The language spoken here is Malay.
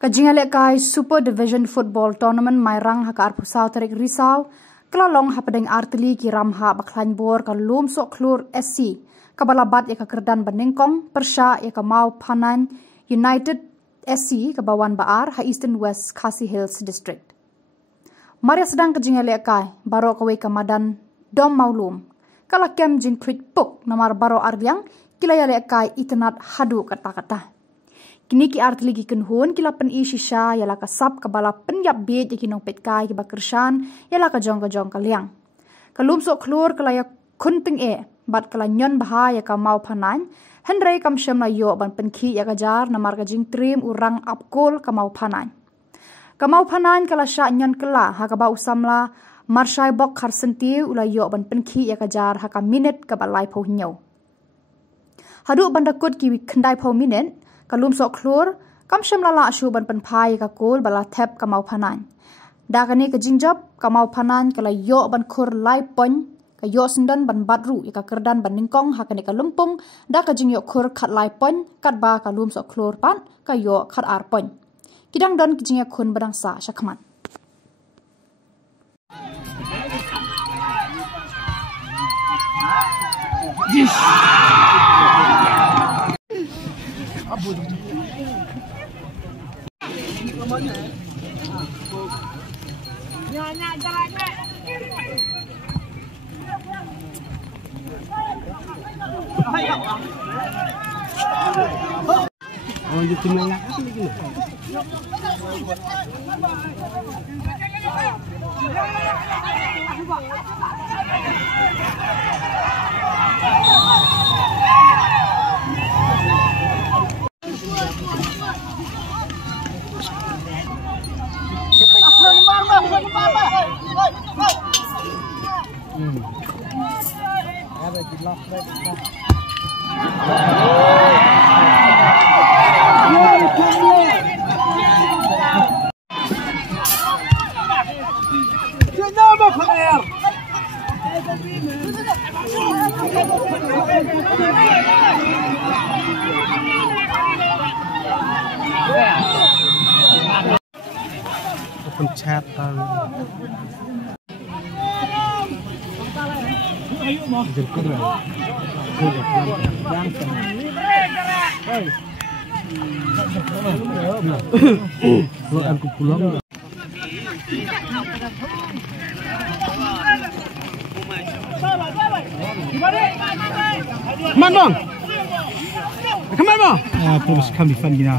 Kajingale kai Super Division Football Tournament mairang hakar pusau tarik risau kelalong hapadeng artili kiram ha baklan bor ka lum sok klur SC kabalabat ya kerdan beningkong persya ya mau panan United SC kebawan baar ha Eastern West Khasi Hills District. Maria sedang kajingale kai baro kawe kamadan dom maulum kala kem jing tweet puk namar baro arliang kilayale kai itenat hadu kata-kata. Kini ki artili ki kenhun kila pen isisha yala ka sap ka bala pen yap bet ki nong pet kai ki bakershan yala ka jong kaliang. Kalum sok klur kala ya kunting bat kala nyon baha ya ka mau panan hendrai kam shem na yo ban pen ki ya ka jar na mar ka jing trim urang apkol ka mau panan. Ka mau panan kala sha nyon kala ha ka ba usamla marshai bok khar senti ula yo ban pen ki ya ka jar ha ka minute ka balai pho nyau. Hadu bandakut ki khandai pho minute kalum sok klur kam shem lala ashu ban pen pai ka kol bala thep ka mau panan da kani ka jingjap ka mau panan kala yo ban khur lai pon ka yo sendan ban badru ka kerdan ban ningkong ha kani ka lumpung da ka jing yo khur khat lai pon kat ba kalum sok klur pan ka yo khat ar pon kidang don ki jing khun badang sa shakman Oh, itu mana lagi ni? Pencet Man bang, come on bang. Ah, terus kami fan gina.